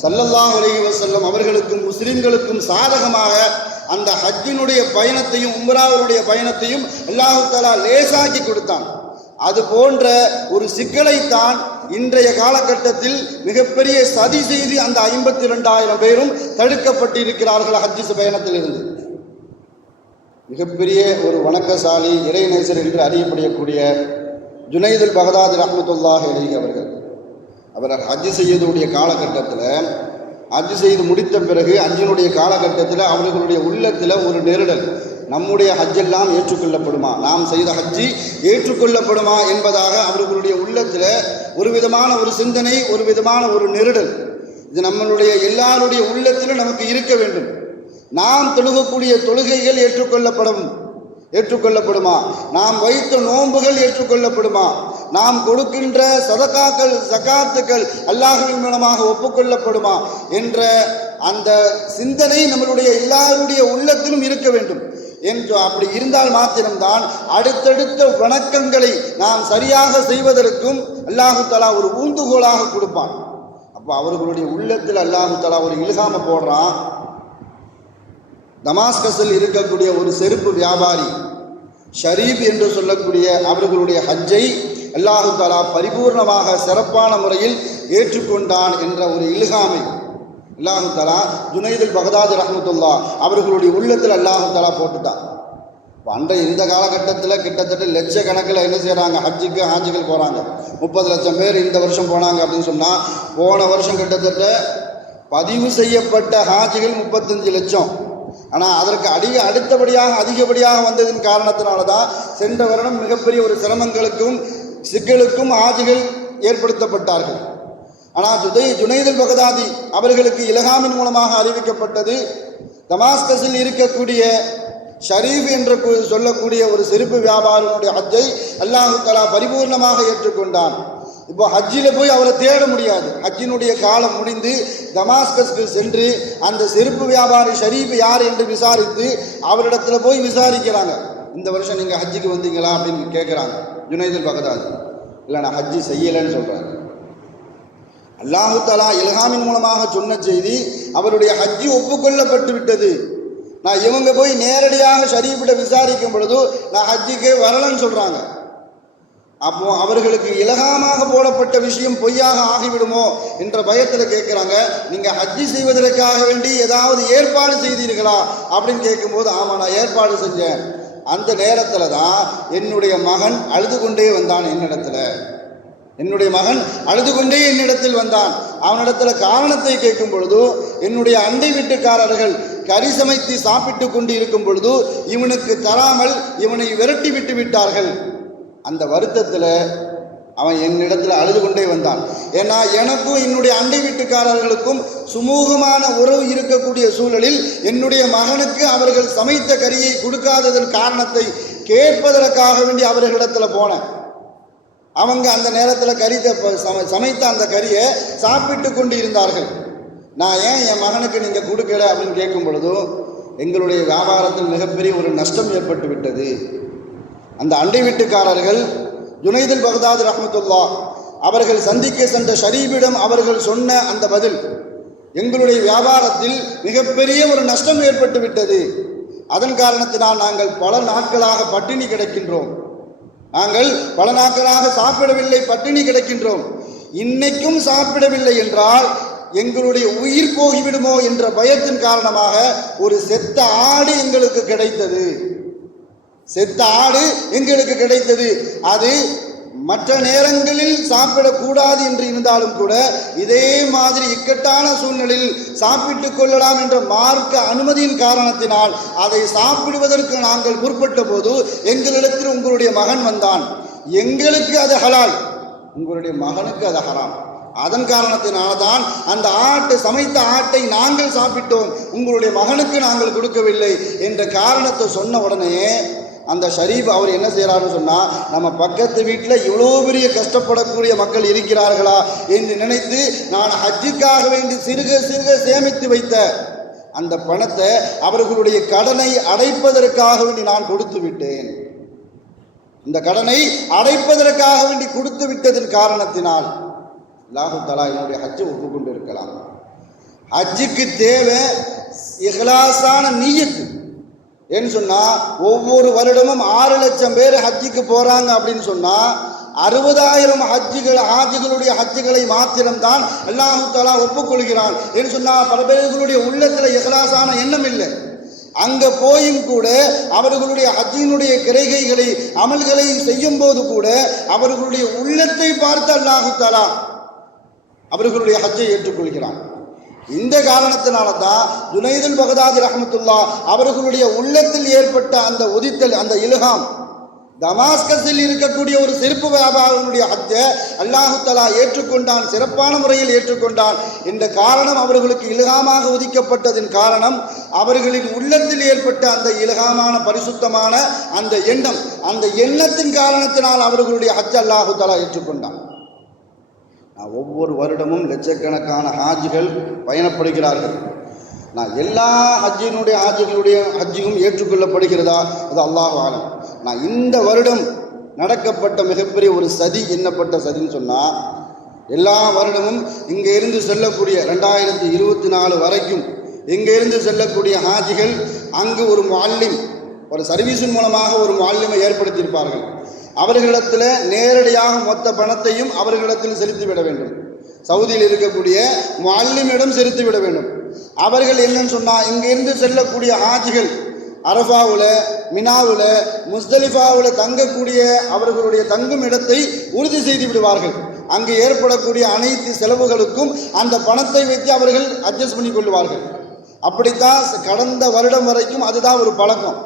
ஸல்லல்லாஹு அலைஹி வஸல்லம் அவர்களுக்கும் முஸ்லிம்களுக்கும் சாதகமாக அந்த ஹஜ்ஜினுடைய பயணத்தையும் உம்ராவுடைய பயணத்தையும் அல்லாஹு தஆலா லேசாக்கி கொடுத்தான். அது போன்ற ஒரு சிக்கலைத்தான் இன்றைய காலகட்டத்தில் மிகப்பெரிய சதி செய்து அந்த 52,000 பேரும் தடுக்கப்பட்டிருக்கிறார்கள் ஹஜ்ஜி பயணத்திலிருந்து. மிகப்பெரிய ஒரு வணக்கசாலி இறைநேசர் என்று அறியப்படக்கூடிய ஜுனைதுல் பகதாதி ரஹ்மத்துல்லாஹி அலைஹி அவர் ஹஜ் செய்யக்கூடிய காலகட்டத்தில், ஹஜ் செய்து முடித்த பிறகு ஹஜ்ஜினுடைய காலகட்டத்தில் அவர்களுடைய உள்ளத்தில் ஒரு நெருடல், நம்முடைய ஹஜ்ஜெல்லாம் ஏற்றுக்கொள்ளப்படுமா, நாம் செய்த ஹஜ்ஜி ஏற்றுக்கொள்ளப்படுமா என்பதாக அவர்களுடைய உள்ளத்தில் ஒரு விதமான ஒரு சிந்தனை, ஒரு விதமான ஒரு நெருடல். இது நம்மளுடைய எல்லாருடைய உள்ளத்திலும் நமக்கு இருக்க வேண்டும். நாம் தொழுகக்கூடிய தொழுகைகள் ஏற்றுக்கொள்ளப்படுமா, நாம் வைத்த நோன்புகள் ஏற்றுக்கொள்ளப்படுமா, நாம் கொடுக்கின்ற சதகாக்கள் ஜகாத்துக்கள் அல்லாஹ்வின் மூலமாக ஒப்புக்கொள்ளப்படுமா என்ற அந்த சிந்தனை நம்மளுடைய எல்லாருடைய உள்ளத்திலும் இருக்க வேண்டும் என்று. அப்படி இருந்தால் மாத்திரம்தான் அடுத்தடுத்த வணக்கங்களை நாம் சரியாக செய்வதற்கும் அல்லாஹு தஆலா ஒரு ஊந்துகோலாக கொடுப்பான். அப்போ அவர்களுடைய உள்ளத்தில் அல்லாஹு தஆலா ஒரு இல்ஹாம போடுறான். தமாஸ்கஸில் இருக்கக்கூடிய ஒரு செருப்பு வியாபாரி ஷரீப் என்று சொல்லக்கூடிய அவர்களுடைய ஹஜ்ஜை அல்லாஹு தஆலா பரிபூர்ணமாக சிறப்பான முறையில் ஏற்றுக்கொண்டான் என்ற ஒரு இல்ஹாமை அல்லாஹு தஆலா ஜுனைதுல் பகதாதி ரஹ்மத்துல்லாஹ் அவர்களுடைய உள்ளத்தில் அல்லாஹு தஆலா போட்டுட்டான். அன்றைய இந்த காலகட்டத்தில் கிட்டத்தட்ட லட்சக்கணக்கில் என்ன செய்கிறாங்க, ஹாஜிகள் போகிறாங்க. 30 லட்சம் பேர் இந்த வருஷம் போனாங்க அப்படின்னு சொன்னால், போன வருஷம் கிட்டத்தட்ட பதிவு செய்யப்பட்ட ஹாஜிகள் 35 லட்சம். ஆனால் அதற்கு அடுத்தபடியாக அதிகப்படியாக வந்ததின் காரணத்தினால தான் சென்ற வருடம் மிகப்பெரிய ஒரு சிரமங்களுக்கும் சிக்கலுக்கும் ஹாஜிகள் ஏற்படுத்தப்பட்டார்கள். ஆனால் ஜுனைதுல் பகதாதி அவர்களுக்கு இல்ஹாமின் மூலமாக அறிவிக்கப்பட்டது, தமாஸ்கஸில் இருக்கக்கூடிய ஷரீஃப் என்று சொல்லக்கூடிய ஒரு செருப்பு வியாபாரியுடைய ஹஜ்ஜை அல்லாஹு தஆலா பரிபூர்ணமாக ஏற்றுக்கொண்டான். இப்போ ஹஜ்ஜில் போய் அவரை தேட முடியாது. ஹஜ்ஜினுடைய காலம் முடிந்து தமாஸ்கஸ்க்கு சென்று அந்த செருப்பு வியாபாரி ஷரீஃப் யார் என்று விசாரித்து அவரிடத்துல போய் விசாரிக்கிறாங்க. இந்த வருஷம் நீங்கள் ஹஜ்ஜுக்கு வந்தீங்களா அப்படின்னு கேட்குறாங்க. ஜுனைதுல் பகதாதி இல்லை, நான் ஹஜ்ஜி செய்யலைன்னு சொல்கிறாங்க. அல்லாஹு தஆலா இல்ஹாமின் மூலமாக சொன்ன செய்தி, அவருடைய ஹஜ்ஜி ஒப்புக்கொள்ளப்பட்டு விட்டது. நான் இவங்க போய் நேரடியாக ஷரீஃபிட விசாரிக்கும் பொழுது நான் ஹஜ்ஜிக்கே வரலன்னு சொல்கிறாங்க. அப்போ அவர்களுக்கு இலகாமாக போடப்பட்ட விஷயம் பொய்யாக ஆகிவிடுமோ என்ற பயத்தில் கேட்குறாங்க, நீங்கள் ஹஜ்ஜி செய்வதற்காக வேண்டி ஏதாவது ஏற்பாடு செய்தீர்களா அப்படின்னு கேட்கும்போது, ஆமாம் நான் ஏற்பாடு செஞ்சேன். அந்த நேரத்தில் தான் என்னுடைய மகன் அழுது கொண்டே வந்தான். என்னுடைய மகன் அழுது கொண்டே என்னிடத்தில் வந்தான். அவனிடத்தில் காரணத்தை கேட்கும் பொழுது, என்னுடைய அண்டை வீட்டுக்காரர்கள் கறி சமைத்து சாப்பிட்டு கொண்டு இருக்கும் பொழுது இவனுக்கு தராமல் இவனை விரட்டி விட்டு விட்டார்கள். அந்த வருத்தத்தில் அவன் என்னிடத்தில் அழுது கொண்டே வந்தான். ஏன்னா எனக்கும் என்னுடைய அண்டை வீட்டுக்காரர்களுக்கும் சுமூகமான உறவு இருக்கக்கூடிய சூழலில் என்னுடைய மகனுக்கு அவர்கள் சமைத்த கறியை கொடுக்காததன் காரணத்தை கேட்பதற்காக வேண்டி அவர்களிடத்தில் போனேன். அவங்க அந்த நேரத்தில் சமைத்த அந்த கறியை சாப்பிட்டு கொண்டு இருந்தார்கள். நான் ஏன் என் மகனுக்கு நீங்கள் கொடுக்கல அப்படின்னு கேட்கும் பொழுதும், எங்களுடைய வியாபாரத்தில் மிகப்பெரிய ஒரு நஷ்டம் ஏற்பட்டு விட்டது. அந்த அண்டை வீட்டுக்காரர்கள் ஜுனைதுல் பக்தாதி ரஹ்மத்துல்லாஹ் அவர்கள் சந்திக்க சென்ற ஷரீஃபிடம் அவர்கள் சொன்ன அந்த பதில், எங்களுடைய வியாபாரத்தில் மிகப்பெரிய ஒரு நஷ்டம் ஏற்பட்டு விட்டது. அதன் காரணத்தினால் நாங்கள் பல நாட்களாக பட்டினி கிடக்கின்றோம். நாங்கள் பல நாட்களாக சாப்பிடவில்லை, பட்டினி கிடக்கின்றோம். இன்னைக்கும் சாப்பிடவில்லை என்றால் எங்களுடைய உயிர் போகிவிடுமோ என்ற பயத்தின் காரணமாக ஒரு செத்த ஆடு எங்களுக்கு கிடைத்தது. அது மற்ற நேரங்களில் சாப்பிடக்கூடாது என்று இருந்தாலும் கூட இதே மாதிரி இக்கட்டான சூழ்நிலையில் சாப்பிட்டு கொள்ளலாம் என்ற மார்க்க அனுமதியின் காரணத்தினால் அதை சாப்பிடுவதற்கு நாங்கள் முற்பட்ட போது எங்களிடத்தில் உங்களுடைய மகன் வந்தான். எங்களுக்கு அது ஹலால், உங்களுடைய மகனுக்கு அது ஹராம். அதன் காரணத்தினால்தான் அந்த சமைத்த ஆட்டை நாங்கள் சாப்பிட்டோம், உங்களுடைய மகனுக்கு நாங்கள் கொடுக்கவில்லை என்ற காரணத்தை சொன்ன உடனே அந்த ஷரீஃப் அவர் என்ன செய்கிறாருன்னு சொன்னால், நம்ம பக்கத்து வீட்டில் இவ்வளோ பெரிய கஷ்டப்படக்கூடிய மக்கள் இருக்கிறார்களா என்று நினைத்து நான் ஹஜ்ஜுக்காக வேண்டி சிறுக சேமித்து வைத்த அந்த பணத்தை அவர்களுடைய கடனை அடைப்பதற்காக வேண்டி நான் கொடுத்து விட்டேன். இந்த கடனை அடைப்பதற்காக வேண்டி கொடுத்து விட்டதன் காரணத்தினால் அல்லாஹ் தஆலா என்னுடைய ஹஜ்ஜை ஒப்புக்கொண்டு இருக்கலாம். ஹஜ்ஜுக்கு தேவை இஹ்லாஸான நிய்யத்து. ஏன்னு சொன்னால், ஒவ்வொரு வருடமும் 6 லட்சம் பேர் ஹஜ்ஜுக்கு போகிறாங்க அப்படின்னு சொன்னால் 60,000 ஹாஜிகளுடைய ஹஜ்ஜுகளை மாத்திரம்தான் அல்லாஹ் தஆலா ஒப்புக்கொள்கிறான். ஏன்னு சொன்னால், பல பேர்களுடைய உள்ளத்தில் இஹ்லாஸான எண்ணம் இல்லை. அங்கே போயும் கூட அவர்களுடைய ஹஜ்ஜினுடைய கிரைகைகளை அமல்களை செய்யும் போது கூட அவர்களுடைய உள்ளத்தை பார்த்து அல்லாஹ் தஆலா அவர்களுடைய ஹஜ்ஜை ஏற்றுக்கொள்கிறான். இந்த காரணத்தினால தான் ஜுனைதுல் பக்தாதி ரஹ்மத்துல்லாஹ் அவர்களுடைய உள்ளத்தில் ஏற்பட்ட அந்த உதித்தல், அந்த இல்ஹாம், தமாஸ்கஸில் இருக்கக்கூடிய ஒரு செருப்பு வியாபாரியுடைய ஹஜ்ஜை அல்லாஹ் தஆலா ஏற்றுக்கொண்டான், சிறப்பான முறையில் ஏற்றுக்கொண்டான் என்ற காரணம் அவர்களுக்கு இல்ஹாமாக உதிக்கப்பட்டதின் காரணம் அவர்களின் உள்ளத்தில் ஏற்பட்ட அந்த இல்ஹாமான பரிசுத்தமான அந்த எண்ணம், அந்த எண்ணத்தின் காரணத்தினால் அவர்களுடைய ஹஜ் அல்லாஹ் தஆலா ஏற்றுக்கொண்டான். ஒவ்வொரு வருடமும் லட்சக்கணக்கான ஹாஜிகள் பயணப்படுகிறார்கள். நான் எல்லா ஹாஜிகளுடைய ஹஜ்ஜும் ஏற்றுக்கொள்ளப்படுகிறதா, அது அல்லாஹ் ஆலம். நான் இந்த வருடம் நடக்கப்பட்ட மிகப்பெரிய ஒரு சதி, என்னப்பட்ட சதின்னு சொன்னால், எல்லா வருடமும் இங்கே இருந்து செல்லக்கூடிய 2024 வரைக்கும் இங்கே இருந்து செல்லக்கூடிய ஹாஜிகள் அங்கு ஒரு முஅல்லிம், ஒரு சர்வீஸின் மூலமாக ஒரு முஅல்லிமை ஏற்படுத்தியிருப்பார்கள். அவர்களிடத்தில் நேரடியாக மொத்த பணத்தையும் அவர்களிடத்தில் செலுத்திவிட வேண்டும். சவுதியில் இருக்கக்கூடிய முஅல்லிமிடம் செலுத்திவிட வேண்டும். அவர்கள் என்னன்னு சொன்னால், இங்கிருந்து செல்லக்கூடிய ஹாஜிகள் அரஃபாவில், மினாவில், முஸ்தலிஃபாவில் தங்கக்கூடிய அவர்களுடைய தங்கும் இடத்தை உறுதி செய்து விடுவார்கள். அங்கு ஏற்படக்கூடிய அனைத்து செலவுகளுக்கும் அந்த பணத்தை வைத்து அவர்கள் அட்ஜஸ்ட் பண்ணி கொள்வார்கள். அப்படித்தான் கடந்த வருடம் வரைக்கும் அதுதான் ஒரு பழக்கம்.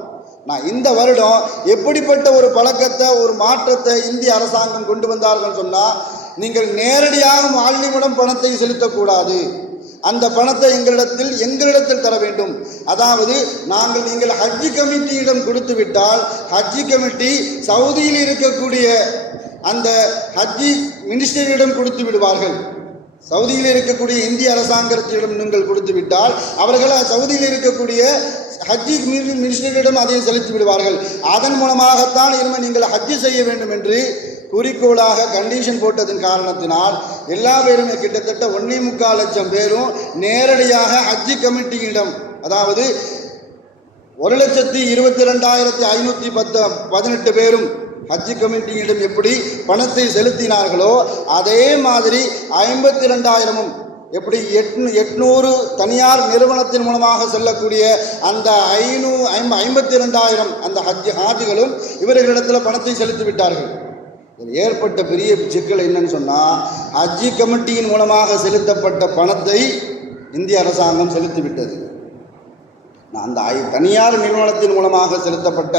நான் இந்த வருடம் எப்படிப்பட்ட ஒரு பழக்கத்தை, ஒரு மாற்றத்தை இந்திய அரசாங்கம் கொண்டு வந்தார்கள் சொன்னால், நீங்கள் நேரடியாக முஅல்லிமிடம் பணத்தை செலுத்தக்கூடாது, அந்த பணத்தை எங்களிடத்தில் தர வேண்டும். அதாவது நீங்கள் ஹஜ்ஜி கமிட்டியிடம் கொடுத்து விட்டால் ஹஜ்ஜி கமிட்டி சவுதியில் இருக்கக்கூடிய அந்த ஹஜ்ஜி மினிஸ்டரிடம் கொடுத்து விடுவார்கள். சவுதியில் இருக்கக்கூடிய இந்திய அரசாங்கத்திடம் நீங்கள் கொடுத்து விட்டால் அவர்கள் சவுதியில் இருக்கக்கூடிய ஹஜ்ஜி மினிஸ்டரிடம் அதை செலுத்தி விடுவார்கள். அதன் மூலமாகத்தான் இனிமேல் நீங்கள் ஹஜ்ஜி செய்ய வேண்டும் என்று குறிக்கோளாக கண்டிஷன் போட்டதன் காரணத்தினால் எல்லா பேருமே கிட்டத்தட்ட 1.25 லட்சம் பேரும் நேரடியாக ஹஜ்ஜி கமிட்டியிடம், அதாவது 1,22,518 பேரும் ஹஜ்ஜி கமிட்டியிடம் எப்படி பணத்தை செலுத்தினார்களோ அதே மாதிரி 52,000 எப்படி 800 தனியார் நிறுவனத்தின் மூலமாக செல்லக்கூடிய அந்த 52,000 அந்த ஹாஜிகளும் இவர்களிடத்தில் பணத்தை செலுத்தி விட்டார்கள். ஏற்பட்ட பெரிய சிக்கல் என்னன்னு சொன்னால், ஹஜ்ஜி கமிட்டியின் மூலமாக செலுத்தப்பட்ட பணத்தை இந்திய அரசாங்கம் செலுத்திவிட்டது. அந்த தனியார் நிறுவனத்தின் மூலமாக செலுத்தப்பட்ட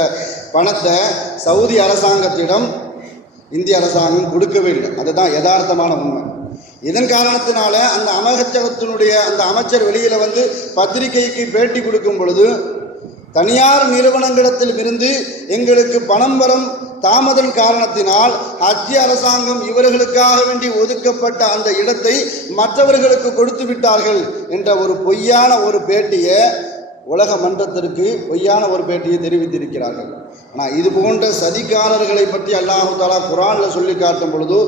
பணத்தை சவுதி அரசாங்கத்திடம் இந்திய அரசாங்கம் கொடுக்கவே இல்லை. அதுதான் யதார்த்தமான உண்மை. இதன் காரணத்தினால அந்த அமைச்சகத்தினுடைய அந்த அமைச்சர் வெளியில் வந்து பத்திரிகைக்கு பேட்டி கொடுக்கும் பொழுது, தனியார் நிறுவனங்களிடத்தில் இருந்து எங்களுக்கு பணம் வரும் தாமதம் காரணத்தினால் ஹஜ்ஜி அரசாங்கம் இவர்களுக்காக வேண்டி ஒதுக்கப்பட்ட அந்த இடத்தை மற்றவர்களுக்கு கொடுத்து விட்டார்கள் என்ற ஒரு பொய்யான ஒரு பேட்டியை உலக மன்றத்திற்கு தெரிவித்திருக்கிறார்கள். ஆனால் இது போன்ற சதிகாரர்களை பற்றி அல்லாஹு தஆலா குர்ஆனில் சொல்லி காட்டும் பொழுது,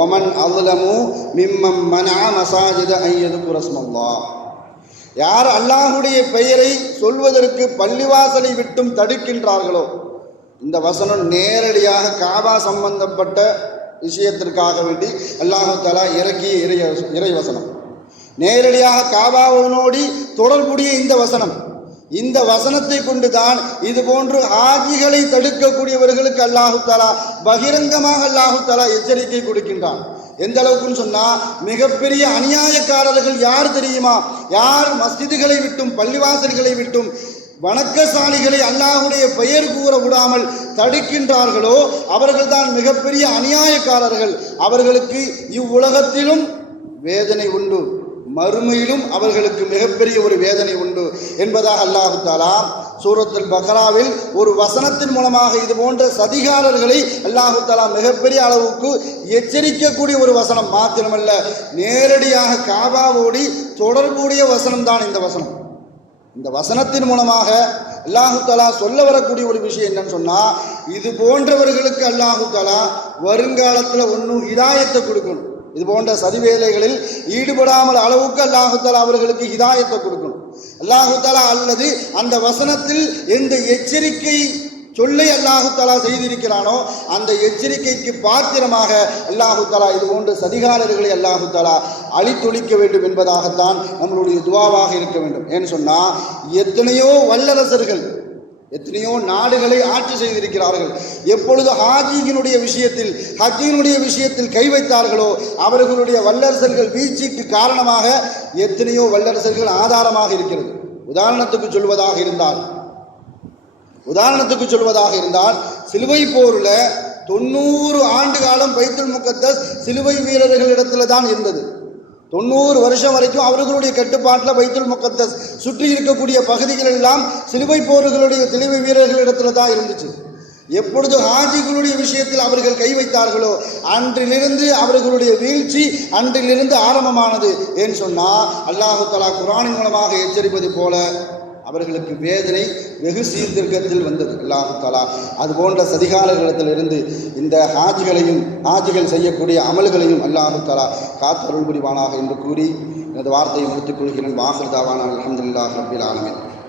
ஒமன் அஸ்லமு மிம்மன் மனஅ மஸாஜித அன் யذ்குர ஸ்மல்லாஹ், யார் அல்லாஹுடைய பெயரை சொல்வதற்கு பள்ளிவாசலை விட்டும் தடுக்கின்றார்களோ, இந்த வசனம் நேரடியாக காபா சம்பந்தப்பட்ட விஷயத்திற்காக வேண்டி அல்லாஹு தஆலா இறக்கிய இறை வசனம். நேரடியாக காபாவோடு தொடர்புடைய இந்த வசனத்தை கொண்டுதான் இது போன்று ஆஜிகளை தடுக்கக்கூடியவர்களுக்கு அல்லாஹு தஆலா பகிரங்கமாக அல்லாஹு தஆலா எச்சரிக்கை கொடுக்கின்றான். எந்த அளவுக்குன்னு சொன்னால், மிகப்பெரிய அநியாயக்காரர்கள் யார் தெரியுமா? யார் மஸ்ஜிதுகளை விட்டும் பள்ளிவாசல்களை விட்டும் வணக்கசாலிகளை அல்லாஹுடைய பெயர் கூற விடாமல் தடுக்கின்றார்களோ அவர்கள்தான் மிகப்பெரிய அநியாயக்காரர்கள். அவர்களுக்கு இவ்வுலகத்திலும் வேதனை உண்டு, மறுமையிலும் அவர்களுக்கு மிகப்பெரிய ஒரு வேதனை உண்டு என்பதாக அல்லாஹு தஆலா சூரத்துல் பக்ராவில் ஒரு வசனத்தின் மூலமாக இது போன்ற சதிகாரர்களை அல்லாஹு தஆலா மிகப்பெரிய அளவுக்கு எச்சரிக்கக்கூடிய ஒரு வசனம் மாத்திரமல்ல, நேரடியாக காபாவோடு தொடர்புடைய வசனம்தான் இந்த வசனம். இந்த வசனத்தின் மூலமாக அல்லாஹு தஆலா சொல்ல வரக்கூடிய ஒரு விஷயம் என்னன்னு சொன்னால், இது போன்றவர்களுக்கு அல்லாஹு தஆலா வருங்காலத்தில் ஒன்றும் ஹிதாயத்தை கொடுக்கணும். இது போன்ற சதிவேலைகளில் ஈடுபடாமல் அளவுக்கு அல்லாஹு தஆலா அவர்களுக்கு ஹிதாயத்தை கொடுக்கணும். அல்லாஹு தஆலா அல்லது அந்த வசனத்தில் எந்த எச்சரிக்கை சொல்லை அல்லாஹு தஆலா செய்திருக்கிறானோ அந்த எச்சரிக்கைக்கு பாத்திரமாக அல்லாஹு தஆலா இது போன்ற சதிகாரர்களை அல்லாஹு தஆலா அழித்தொழிக்க வேண்டும் என்பதாகத்தான் நம்மளுடைய துஆவாக இருக்க வேண்டும். ஏன்னு சொன்னால், எத்தனையோ வல்லரசர்கள் எத்தனையோ நாடுகளை ஆட்சி செய்திருக்கிறார்கள். எப்பொழுது ஹஜ்ஜினுடைய விஷயத்தில் கை வைத்தார்களோ அவர்களுடைய வல்லரசர்கள் வீழ்ச்சிக்கு காரணமாக எத்தனையோ வல்லரசர்கள் ஆதாரமாக இருக்கிறது. உதாரணத்துக்கு சொல்வதாக இருந்தால் சிலுவை போரில் 90 ஆண்டு காலம் பைத்துல் முகத்தஸ் சிலுவை வீரர்களிடத்தில் தான் இருந்தது. 90 வருஷம் வரைக்கும் அவர்களுடைய கட்டுப்பாட்டில் பைத்துல் முகத்தஸ் சுற்றி இருக்கக்கூடிய பகுதிகள் எல்லாம் சிலுவை போர்களுடைய சிலுவை வீரர்களிடத்தில் தான் இருந்துச்சு. எப்பொழுது ஹாஜிகளுடைய விஷயத்தில் அவர்கள் கை வைத்தார்களோ அன்றிலிருந்து அவர்களுடைய வீழ்ச்சி அன்றிலிருந்து ஆரம்பமானது. ஏன்னு சொன்னால், அல்லாஹு தஆலா குர்ஆனின் மூலமாக எச்சரிப்பது போல அவர்களுக்கு வேதனை வெகு சீர்திருக்கத்தில் வந்தது. அல்லாஹு தஆலா அது போன்ற சதிகாரர்களிடத்திலிருந்து இந்த ஹாஜிகள் செய்யக்கூடிய அமல்களையும் அல்லாஹு தஆலா காத்தருள் புரிவானாக என்று கூறி எனது வார்த்தையை முடித்துக் கொள்கிறேன். வாஹிர் தாவானா அல்ஹம்துலில்லாஹி ரப்பில் ஆலமீன்.